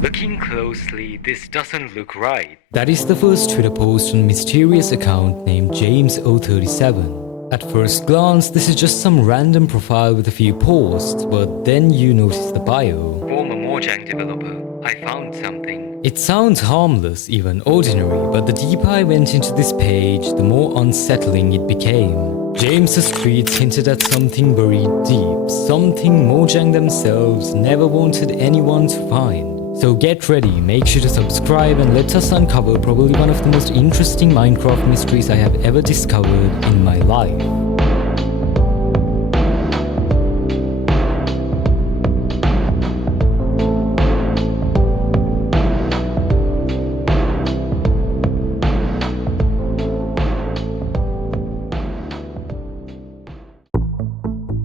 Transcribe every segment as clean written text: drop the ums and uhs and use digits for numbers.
Looking closely, this doesn't look right. That is the first Twitter post on a mysterious account named James037. At first glance, this is just some random profile with a few posts, but then you notice the bio. Former Mojang developer, I found something. It sounds harmless, even ordinary, but the deeper I went into this page, the more unsettling it became. James's tweets hinted at something buried deep, something Mojang themselves never wanted anyone to find. So get ready, make sure to subscribe, and let us uncover probably one of the most interesting Minecraft mysteries I have ever discovered in my life.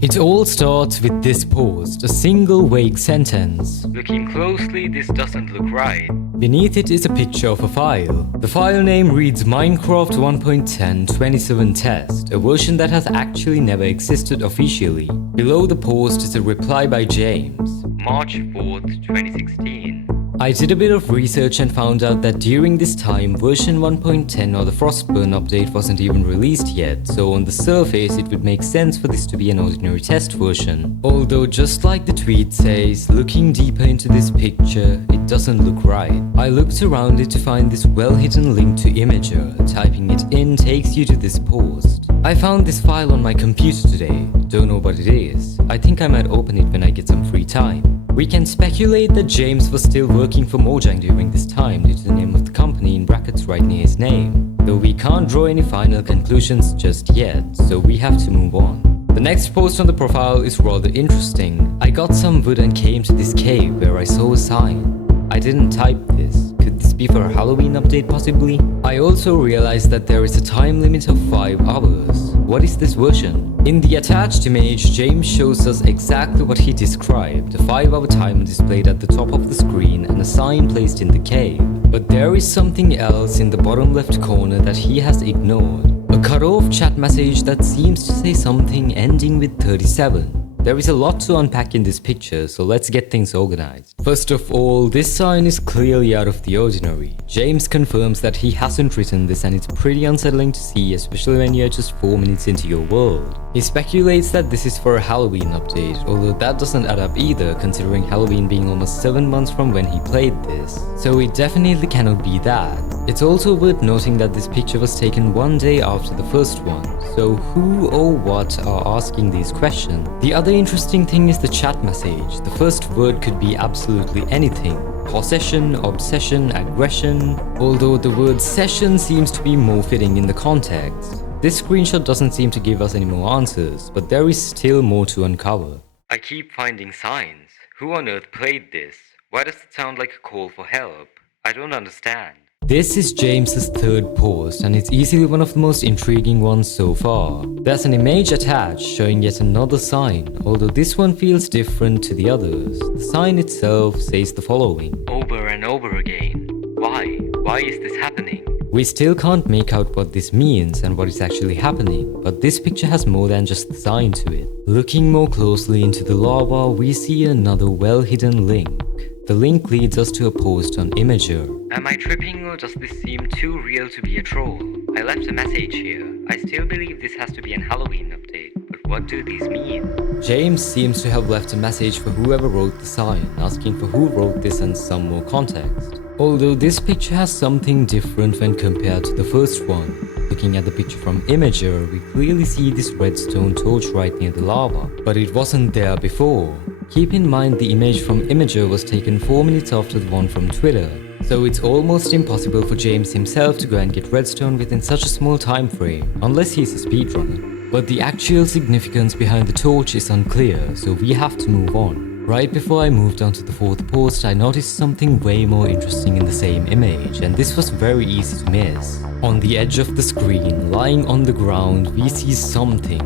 It all starts with this post, a single vague sentence. Looking closely, this doesn't look right. Beneath it is a picture of a file. The file name reads Minecraft 1.10 27 test, a version that has actually never existed officially. Below the post is a reply by James. March 4th, 2016. I did a bit of research and found out that during this time, version 1.10 or the Frostburn update wasn't even released yet, so on the surface it would make sense for this to be an ordinary test version. Although just like the tweet says, looking deeper into this picture, it doesn't look right. I looked around it to find this well-hidden link to Imager. Typing it in takes you to this post. I found this file on my computer today. Don't know what it is. I think I might open it when I get some free time. We can speculate that James was still working for Mojang during this time due to the name of the company in brackets right near his name, though we can't draw any final conclusions just yet, so we have to move on. The next post on the profile is rather interesting. I got some wood and came to this cave where I saw a sign. I didn't type this. Could this be for a Halloween update possibly? I also realized that there is a time limit of 5 hours. What is this version? In the attached image, James shows us exactly what he described, a 5-hour timer displayed at the top of the screen and a sign placed in the cave. But there is something else in the bottom left corner that he has ignored. A cut-off chat message that seems to say something ending with 37. There is a lot to unpack in this picture, so let's get things organized. First of all, this sign is clearly out of the ordinary. James confirms that he hasn't written this, and it's pretty unsettling to see, especially when you're just 4 minutes into your world. He speculates that this is for a Halloween update, although that doesn't add up either, considering Halloween being almost 7 months from when he played this. So it definitely cannot be that. It's also worth noting that this picture was taken 1 day after the first one, so who or what are asking these questions? The other interesting thing is the chat message. The first word could be absolutely anything. Possession, obsession, aggression, although the word session seems to be more fitting in the context. This screenshot doesn't seem to give us any more answers, but there is still more to uncover. I keep finding signs. Who on earth played this? Why does it sound like a call for help? I don't understand. This is James's third post, and it's easily one of the most intriguing ones so far. There's an image attached showing yet another sign, although this one feels different to the others. The sign itself says the following. Over and over again. Why? Why is this happening? We still can't make out what this means and what is actually happening, but this picture has more than just the sign to it. Looking more closely into the lava, we see another well-hidden link. The link leads us to a post on Imager. Am I tripping, or does this seem too real to be a troll? I left a message here. I still believe this has to be an Halloween update, but what do these mean? James seems to have left a message for whoever wrote the sign, asking for who wrote this and some more context. Although this picture has something different when compared to the first one. Looking at the picture from Imager, we clearly see this redstone torch right near the lava, but it wasn't there before. Keep in mind the image from Imager was taken 4 minutes after the one from Twitter, so it's almost impossible for James himself to go and get redstone within such a small time frame, unless he's a speedrunner. But the actual significance behind the torch is unclear, so we have to move on. Right before I moved on to the fourth post, I noticed something way more interesting in the same image, and this was very easy to miss. On the edge of the screen, lying on the ground, we see something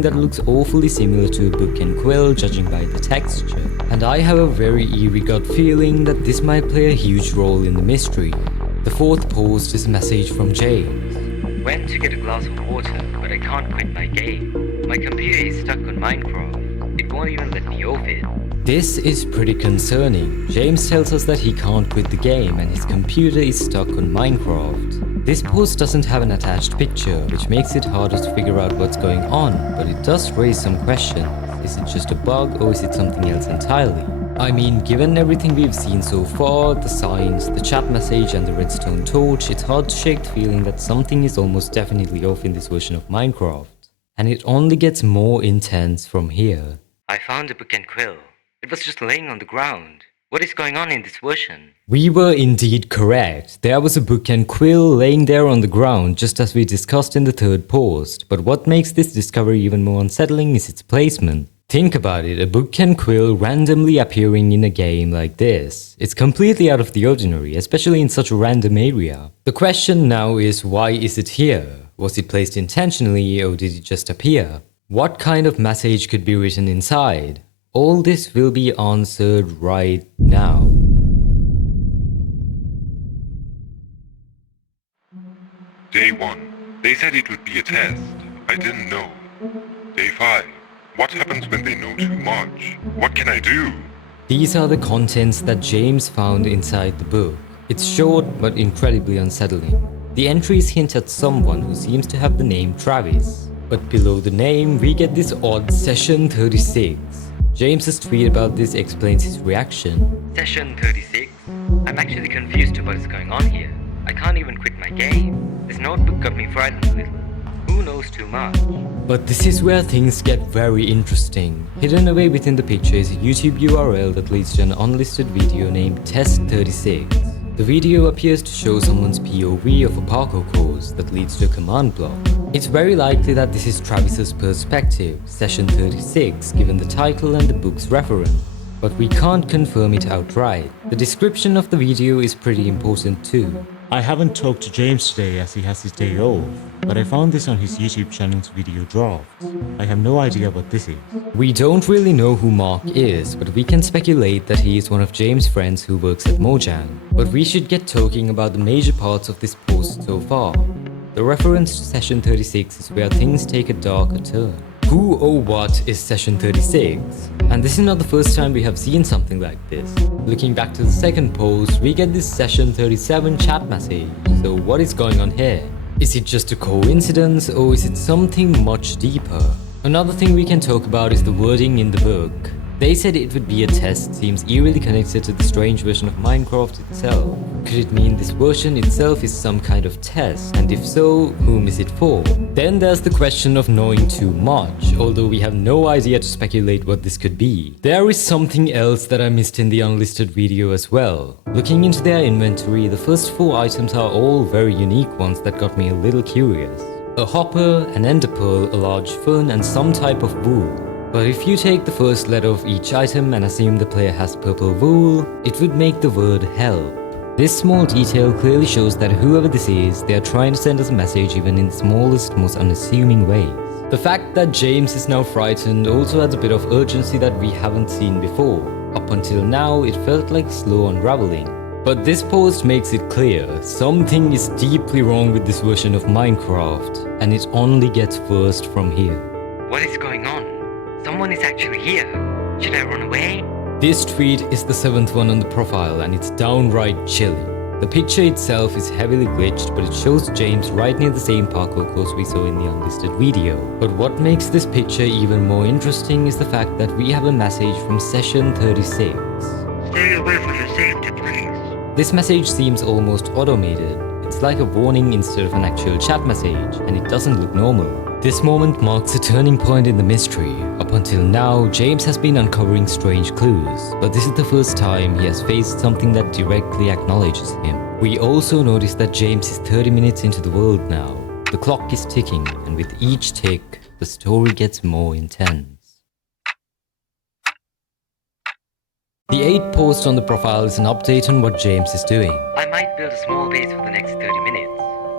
that looks awfully similar to a book in Quill, judging by the texture. And I have a very eerie gut feeling that this might play a huge role in the mystery. The fourth post is a message from James. Went to get a glass of water, but I can't quit my game. My computer is stuck on Minecraft. It won't even let me off it. This is pretty concerning. James tells us that he can't quit the game and his computer is stuck on Minecraft. This post doesn't have an attached picture, which makes it harder to figure out what's going on, but it does raise some questions. Is it just a bug or is it something else entirely? I mean, given everything we've seen so far, the signs, the chat message and the redstone torch, it's hard to shake the feeling that something is almost definitely off in this version of Minecraft. And it only gets more intense from here. I found a book and Quill. It was just laying on the ground. What is going on in this version? We were indeed correct. There was a book and Quill laying there on the ground, just as we discussed in the third post. But what makes this discovery even more unsettling is its placement. Think about it, a book and Quill randomly appearing in a game like this. It's completely out of the ordinary, especially in such a random area. The question now is, why is it here? Was it placed intentionally or did it just appear? What kind of message could be written inside? All this will be answered right now. Day 1. They said it would be a test. I didn't know. Day 5. What happens when they know too much? What can I do? These are the contents that James found inside the book. It's short but incredibly unsettling. The entries hint at someone who seems to have the name Travis. But below the name, we get this odd Session 36. James's tweet about this explains his reaction. Session 36? I'm actually confused to what is going on here. I can't even quit my game. This notebook got me frightened a little. Who knows too much? But this is where things get very interesting. Hidden away within the picture is a YouTube URL that leads to an unlisted video named Test 36. The video appears to show someone's POV of a parkour course that leads to a command block. It's very likely that this is Travis's perspective, Session 36, given the title and the book's reference. But we can't confirm it outright. The description of the video is pretty important too. I haven't talked to James today as he has his day off, but I found this on his YouTube channel's video drafts. I have no idea what this is. We don't really know who Mark is, but we can speculate that he is one of James' friends who works at Mojang. But we should get talking about the major parts of this post so far. The reference to Session 36 is where things take a darker turn. Who or what is Session 36? And this is not the first time we have seen something like this. Looking back to the second post, we get this Session 37 chat message. So what is going on here? Is it just a coincidence or is it something much deeper? Another thing we can talk about is the wording in the book. They said it would be a test seems eerily connected to the strange version of Minecraft itself. Could it mean this version itself is some kind of test? And if so, whom is it for? Then there's the question of knowing too much, although we have no idea to speculate what this could be. There is something else that I missed in the unlisted video as well. Looking into their inventory, the first 4 items are all very unique ones that got me a little curious. A hopper, an ender pearl, a large fern and some type of wool. But if you take the first letter of each item and assume the player has purple wool, it would make the word help. This small detail clearly shows that whoever this is, they are trying to send us a message even in the smallest, most unassuming ways. The fact that James is now frightened also adds a bit of urgency that we haven't seen before. Up until now, it felt like slow unraveling. But this post makes it clear, something is deeply wrong with this version of Minecraft, and it only gets worse from here. What is going on? Someone is actually here. Should I run away? This tweet is the 7th one on the profile and it's downright chilly. The picture itself is heavily glitched, but it shows James right near the same parkour course we saw in the unlisted video. But what makes this picture even more interesting is the fact that we have a message from Session 36. Stay away for your safety, please. This message seems almost automated. It's like a warning instead of an actual chat message, and it doesn't look normal. This moment marks a turning point in the mystery. Up until now, James has been uncovering strange clues, but this is the first time he has faced something that directly acknowledges him. We also notice that James is 30 minutes into the world now. The clock is ticking, and with each tick, the story gets more intense. The 8th post on the profile is an update on what James is doing. I might build a small base for the next 30 minutes.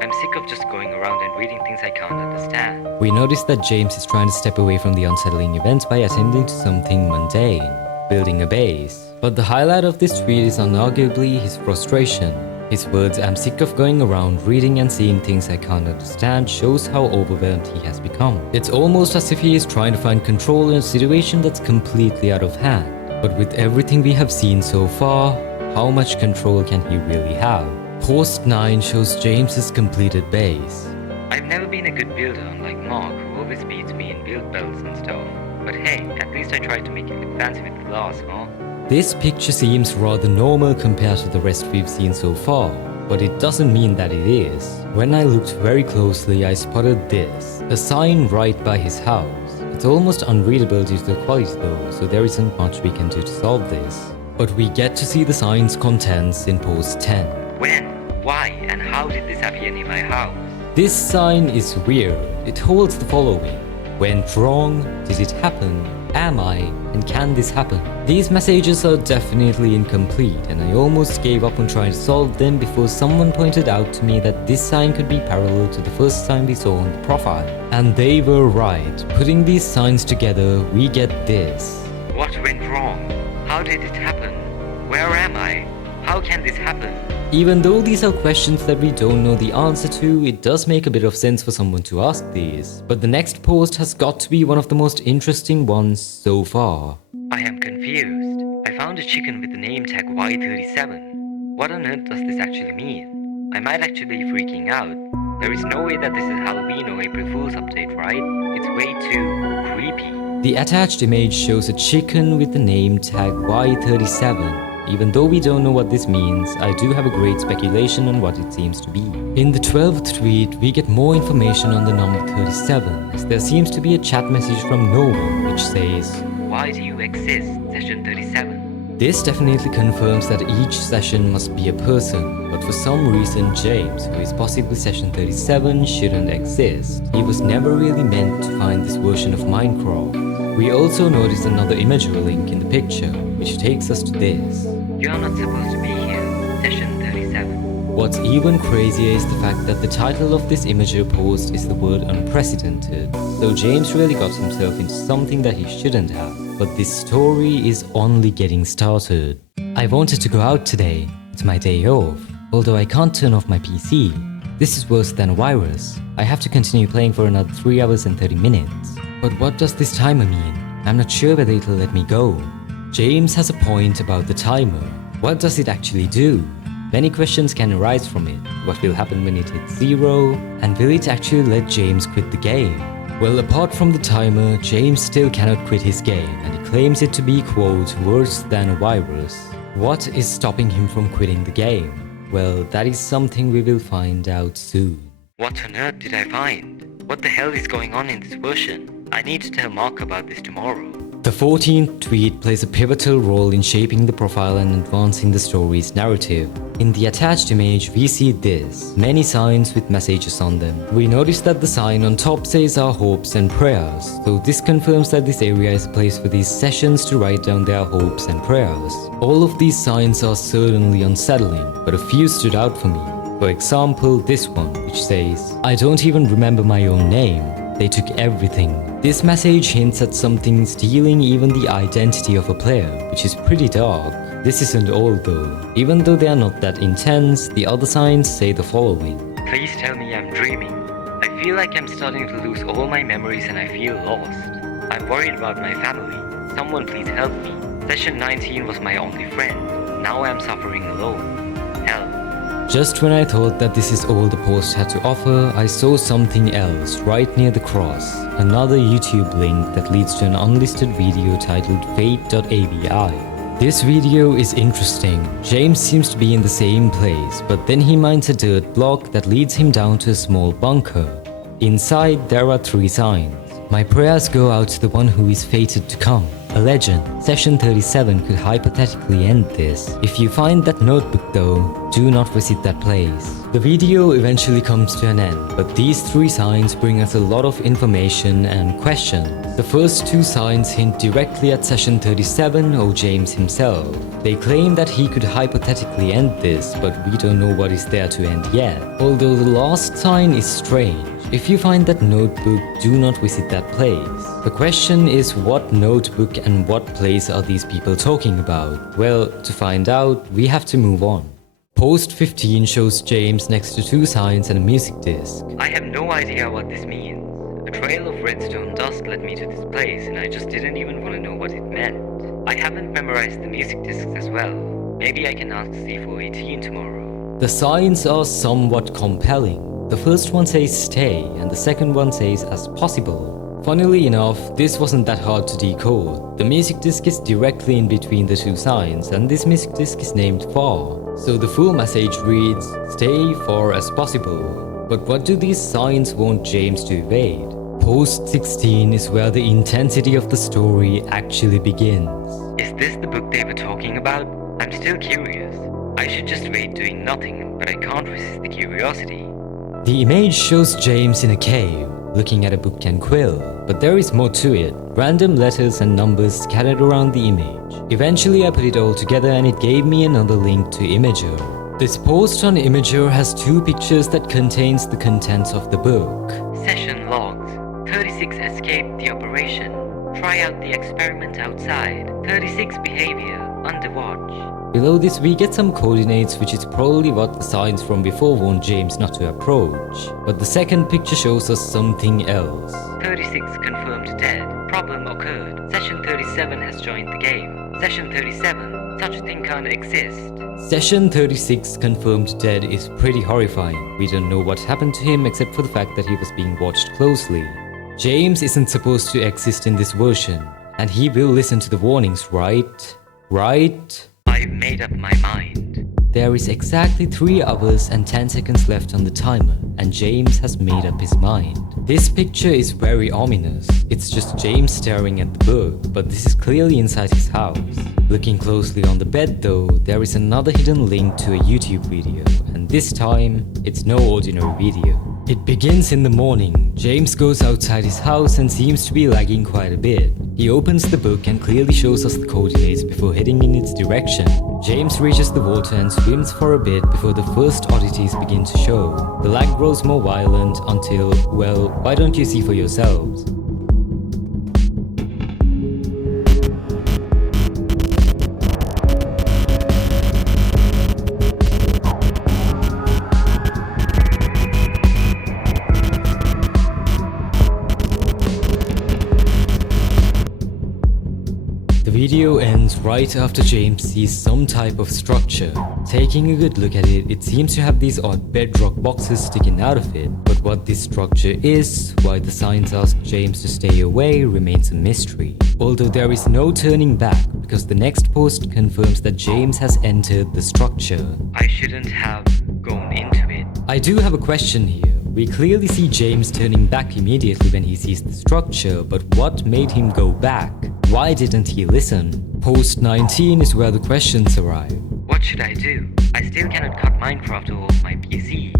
I'm sick of just going around and reading things I can't understand. We notice that James is trying to step away from the unsettling events by attending to something mundane, building a base. But the highlight of this tweet is unarguably his frustration. His words, "I'm sick of going around reading and seeing things I can't understand," shows how overwhelmed he has become. It's almost as if he is trying to find control in a situation that's completely out of hand. But with everything we have seen so far, how much control can he really have? Post 9 shows James's completed base. I've never been a good builder unlike Mark, who always beats me in build builds and stuff. But hey, at least I tried to make it look fancy with glass, huh? This picture seems rather normal compared to the rest we've seen so far, but it doesn't mean that it is. When I looked very closely, I spotted this, a sign right by his house. It's almost unreadable due to the quality though, so there isn't much we can do to solve this. But we get to see the sign's contents in post 10. When? Why? And how did this appear near my house? This sign is weird. It holds the following: went wrong, did it happen, am I, and can this happen? These messages are definitely incomplete, and I almost gave up on trying to solve them before someone pointed out to me that this sign could be parallel to the first sign we saw on the profile. And they were right. Putting these signs together, we get this. What went wrong? How did it happen? Where am I? How can this happen? Even though these are questions that we don't know the answer to, it does make a bit of sense for someone to ask these. But the next post has got to be one of the most interesting ones so far. I am confused. I found a chicken with the name tag Y37. What on earth does this actually mean? I might actually be freaking out. There is no way that this is Halloween or April Fool's update, right? It's way too creepy. The attached image shows a chicken with the name tag Y37. Even though we don't know what this means, I do have a great speculation on what it seems to be. In the 12th tweet, we get more information on the number 37, as there seems to be a chat message from no one which says, "Why do you exist, session 37? This definitely confirms that each session must be a person, but for some reason James, who is possibly session 37, shouldn't exist. He was never really meant to find this version of Minecraft. We also notice another imagery link in the picture, which takes us to this. You're not supposed to be here, session 37. What's even crazier is the fact that the title of this imager post is the word unprecedented, so James really got himself into something that he shouldn't have. But this story is only getting started. I wanted to go out today. It's my day off, although I can't turn off my PC. This is worse than a virus. I have to continue playing for another 3 hours and 30 minutes. But what does this timer mean? I'm not sure whether it'll let me go. James has a point about the timer. What does it actually do? Many questions can arise from it. What will happen when it hits 0? And will it actually let James quit the game? Well, apart from the timer, James still cannot quit his game, and he claims it to be, quote, worse than a virus. What is stopping him from quitting the game? Well, that is something we will find out soon. What on earth did I find? What the hell is going on in this version? I need to tell Mark about this tomorrow. The 14th tweet plays a pivotal role in shaping the profile and advancing the story's narrative. In the attached image, we see this, many signs with messages on them. We notice that the sign on top says our hopes and prayers, so this confirms that this area is a place for these sessions to write down their hopes and prayers. All of these signs are certainly unsettling, but a few stood out for me. For example, this one, which says, "I don't even remember my own name. They took everything." This message hints at something stealing even the identity of a player, which is pretty dark. This isn't all though. Even though they are not that intense, the other signs say the following. Please tell me I'm dreaming. I feel like I'm starting to lose all my memories and I feel lost. I'm worried about my family. Someone please help me. Session 19 was my only friend. Now I'm suffering alone. Help. Just when I thought that this is all the post had to offer, I saw something else right near the cross. Another YouTube link that leads to an unlisted video titled Fate.avi. This video is interesting. James seems to be in the same place, but then he mines a dirt block that leads him down to a small bunker. Inside there are 3 signs. My prayers go out to the one who is fated to come. A legend. Session 37 could hypothetically end this. If you find that notebook though, do not visit that place. The video eventually comes to an end, but these 3 signs bring us a lot of information and questions. The first 2 signs hint directly at Session 37 or James himself. They claim that he could hypothetically end this, but we don't know what is there to end yet. Although the last sign is strange. If you find that notebook, do not visit that place. The question is, what notebook and what place are these people talking about? Well, to find out, we have to move on. Post 15 shows James next to 2 signs and a music disc. I have no idea what this means. A trail of redstone dust led me to this place and I just didn't even want to know what it meant. I haven't memorized the music discs as well. Maybe I can ask C418 tomorrow. The signs are somewhat compelling. The first one says stay and the second one says as possible. Funnily enough, this wasn't that hard to decode. The music disc is directly in between the two signs and this music disc is named far. So the full message reads, stay far as possible. But what do these signs want James to evade? Post 16 is where the intensity of the story actually begins. Is this the book they were talking about? I'm still curious. I should just wait doing nothing, but I can't resist the curiosity. The image shows James in a cave, looking at a book and Quill, but there is more to it. Random letters and numbers scattered around the image. Eventually I put it all together and it gave me another link to Imager. This post on Imager has two pictures that contains the contents of the book. Session logs. 36 escaped the operation. Try out the experiment outside. 36 behavior under watch. Below this we get some coordinates, which is probably what the signs from before warned James not to approach. But the second picture shows us something else. 36 confirmed dead. Problem occurred. Session 37 has joined the game. Session 37. Such a thing can't exist. Session 36 confirmed dead is pretty horrifying. We don't know what happened to him except for the fact that he was being watched closely. James isn't supposed to exist in this version, and he will listen to the warnings, right? Right? I've made up my mind. There is exactly 3 hours and 10 seconds left on the timer, and James has made up his mind. This picture is very ominous. It's just James staring at the book, but this is clearly inside his house. Looking closely on the bed though, there is another hidden link to a YouTube video, and this time, it's no ordinary video. It begins in the morning. James goes outside his house and seems to be lagging quite a bit. He opens the book and clearly shows us the coordinates before heading in its direction. James reaches the water and swims for a bit before the first oddities begin to show. The lag grows more violent until, well, why don't you see for yourselves? The video ends right after James sees some type of structure. Taking a good look at it, it seems to have these odd bedrock boxes sticking out of it. But what this structure is, why the signs ask James to stay away, remains a mystery. Although there is no turning back, because the next post confirms that James has entered the structure. I shouldn't have gone into it. I do have a question here. We clearly see James turning back immediately when he sees the structure, but what made him go back? Why didn't he listen? Post 19 is where the questions arrive. What should I do? I still cannot cut Minecraft off my PC.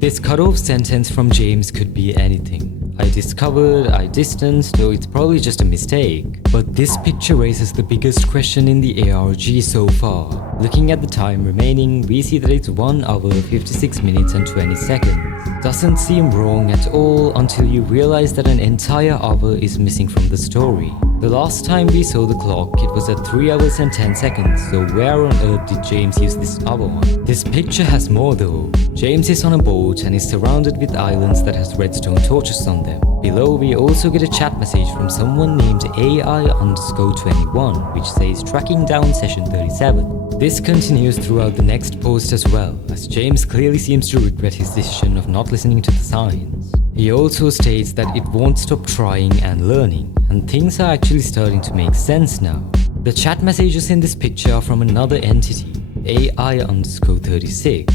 This cut-off sentence from James could be anything. I discovered, I distanced, so it's probably just a mistake. But this picture raises the biggest question in the ARG so far. Looking at the time remaining, we see that it's 1 hour, 56 minutes and 20 seconds. Doesn't seem wrong at all until you realize that an entire hour is missing from the story. The last time we saw the clock, it was at 3 hours and 10 seconds, so where on earth did James use this hour on? This picture has more though. James is on a boat and is surrounded with islands that has redstone torches on them. Below we also get a chat message from someone named AI_21, which says tracking down session 37. This continues throughout the next post as well, as James clearly seems to regret his decision of not listening to the signs. He also states that it won't stop trying and learning, and things are actually starting to make sense now. The chat messages in this picture are from another entity, AI_36.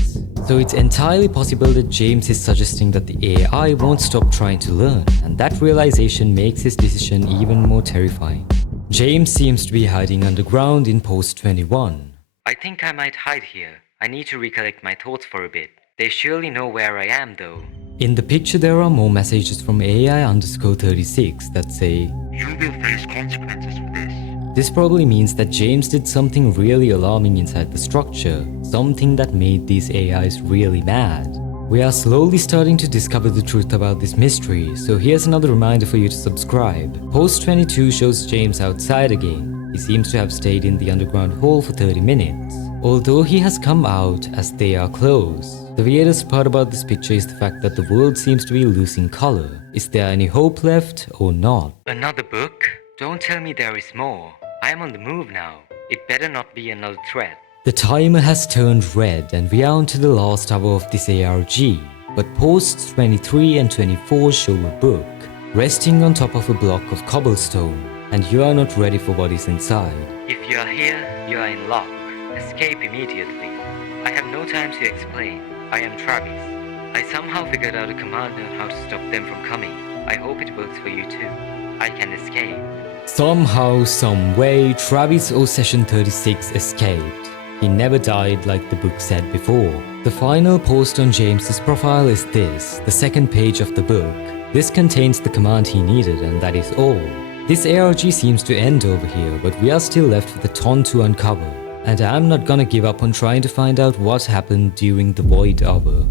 So it's entirely possible that James is suggesting that the AI won't stop trying to learn, and that realization makes his decision even more terrifying. James seems to be hiding underground in post 21. I think I might hide here. I need to recollect my thoughts for a bit. They surely know where I am though. In the picture there are more messages from AI_36 that say, You will face consequences for this. This probably means that James did something really alarming inside the structure, something that made these AIs really mad. We are slowly starting to discover the truth about this mystery, so here's another reminder for you to subscribe. Post 22 shows James outside again. He seems to have stayed in the underground hole for 30 minutes, although he has come out as they are closed. The weirdest part about this picture is the fact that the world seems to be losing color. Is there any hope left or not? Another book? Don't tell me there is more. I am on the move now. It better not be another threat. The timer has turned red and we are on to the last hour of this ARG, but posts 23 and 24 show a book, resting on top of a block of cobblestone, and you are not ready for what is inside. If you are here, you are in luck. Escape immediately. I have no time to explain. I am Travis. I somehow figured out a command on how to stop them from coming. I hope it works for you too. I can escape. Somehow, some way, Travis O Session 36 escaped. He never died like the book said before. The final post on James's profile is this, the second page of the book. This contains the command he needed and that is all. This ARG seems to end over here, but we are still left with a ton to uncover. And I'm not gonna give up on trying to find out what happened during the Void Hour.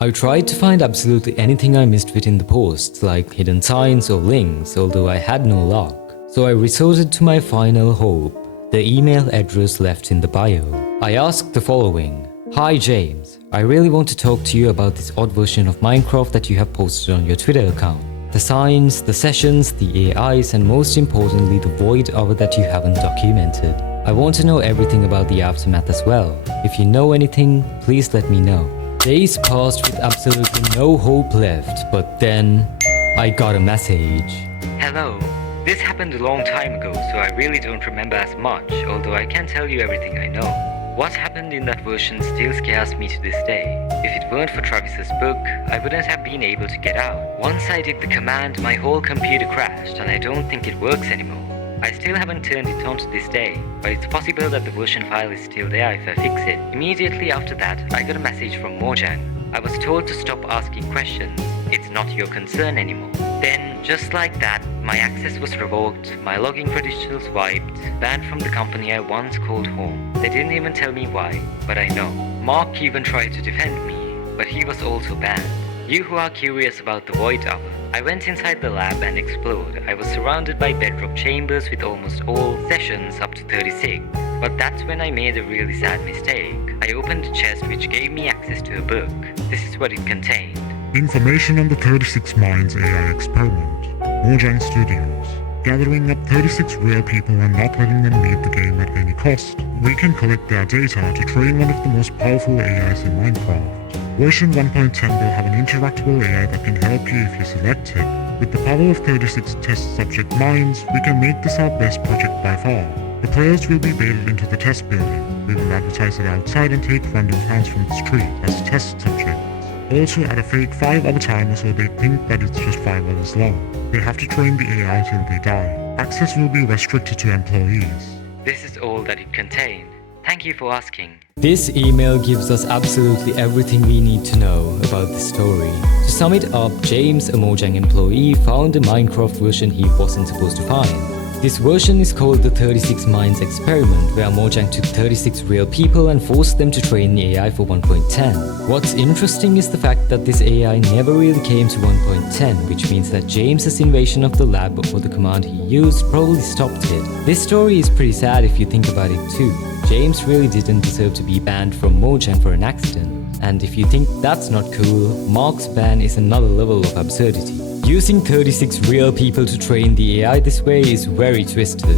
I tried to find absolutely anything I missed within the posts, like hidden signs or links, although I had no luck. So I resorted to my final hope, the email address left in the bio. I asked the following: Hi James, I really want to talk to you about this odd version of Minecraft that you have posted on your Twitter account. The signs, the sessions, the AIs, and most importantly the Void Hour that you haven't documented. I want to know everything about the aftermath as well. If you know anything, please let me know. Days passed with absolutely no hope left, but then I got a message. Hello. This happened a long time ago, so I really don't remember as much, although I can tell you everything I know. What happened in that version still scares me to this day. If it weren't for Travis's book, I wouldn't have been able to get out. Once I did the command, my whole computer crashed, and I don't think it works anymore. I still haven't turned it on to this day, but it's possible that the version file is still there if I fix it. Immediately after that, I got a message from Mojang. I was told to stop asking questions. It's not your concern anymore. Then, just like that, my access was revoked, my login credentials wiped, banned from the company I once called home. They didn't even tell me why, but I know. Mark even tried to defend me, but he was also banned. You who are curious about the Void Hour, I went inside the lab and explored. I was surrounded by bedrock chambers with almost all sessions up to 36. But that's when I made a really sad mistake. I opened a chest which gave me access to a book. This is what it contained. Information on the 36 Minds AI experiment. Mojang Studios. Gathering up 36 real people and not letting them leave the game at any cost. We can collect their data to train one of the most powerful AIs in Minecraft. Version 1.10 will have an interactable AI that can help you if you select it. With the power of 36 test subject minds, we can make this our best project by far. The players will be baited into the test building. We will advertise it outside and take random fans from the street as test subjects. Also add a fake 5-hour timer so they think that it's just 5 hours long. They have to train the AI till they die. Access will be restricted to employees. This is all that it contained. Thank you for asking. This email gives us absolutely everything we need to know about the story. To sum it up, James, a Mojang employee, found a Minecraft version he wasn't supposed to find. This version is called the 36 Minds experiment, where Mojang took 36 real people and forced them to train the AI for 1.10. What's interesting is the fact that this AI never really came to 1.10, which means that James's invasion of the lab for the command he used probably stopped it. This story is pretty sad if you think about it too. James really didn't deserve to be banned from Mojang for an accident. And if you think that's not cool, Mark's ban is another level of absurdity. Using 36 real people to train the AI this way is very twisted.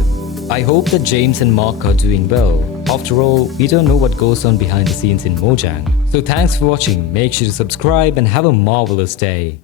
I hope that James and Mark are doing well. After all, we don't know what goes on behind the scenes in Mojang. So thanks for watching, make sure to subscribe and have a marvelous day.